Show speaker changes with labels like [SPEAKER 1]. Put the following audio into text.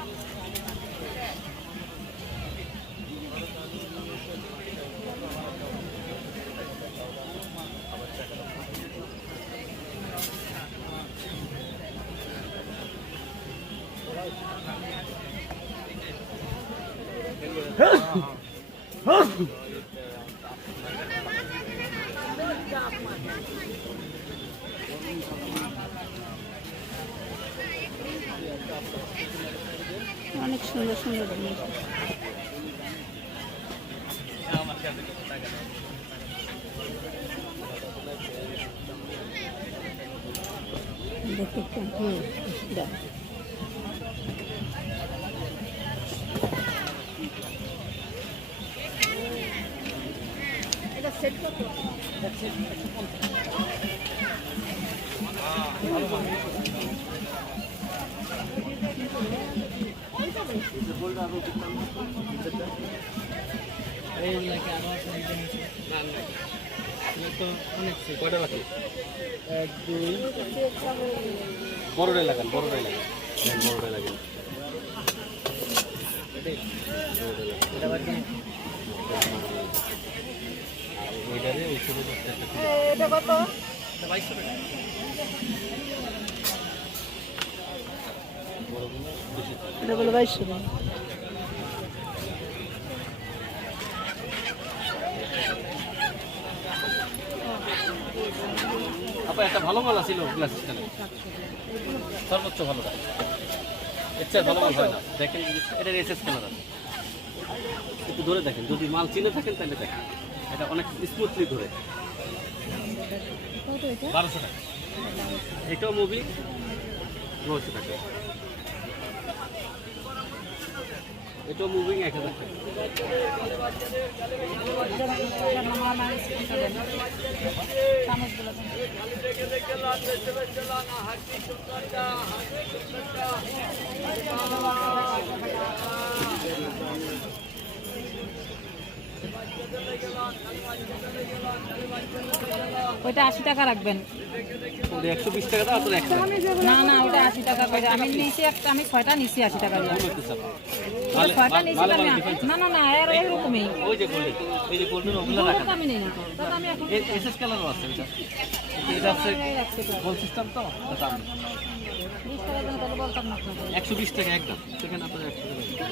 [SPEAKER 1] অনেক সুন্দর সুন্দর জিনিস। দেখতে হুম দাও।
[SPEAKER 2] কয়টা এক দুই বড়টাই লাগান বড়টাই লাগান। বড়টাই লাগান।
[SPEAKER 1] এটা কত?
[SPEAKER 2] বাইশশো টাকা।
[SPEAKER 1] এটা বলে বাইশশো টাকা
[SPEAKER 2] আপা একটা ভালো মাল গ্লাস স্টাইলে সর্বোচ্চ ভালো মাল হয় না। দেখেন এটার এসএস কালার আছে। একটু ধরে দেখেন যদি মাল চিনে থাকেন তাহলে দেখেন। এটা অনেক স্মুথলি ধরে। বারোশো টাকা। এটাও মুভি নয়শো টাকা। এটাও মুভিং এক হাজার টাকা।
[SPEAKER 1] ওইটা আশি টাকা রাখবেন। না না ওটা আশি টাকা করে। আমি নিচে একটা আমি ছয়টা নিচে আশি টাকা দিয়ে ছয়টা নিচে না। না না এর এরকমই
[SPEAKER 2] ওই যে গোল্ডেন এই যে গোল্ডেন ওগুলো
[SPEAKER 1] ওগুলো
[SPEAKER 2] রাখা।
[SPEAKER 1] তো। আমি নেই না তো। আমি এখন
[SPEAKER 2] একশো বিশ টাকা একদম। সেখানে আপনার একশো টাকা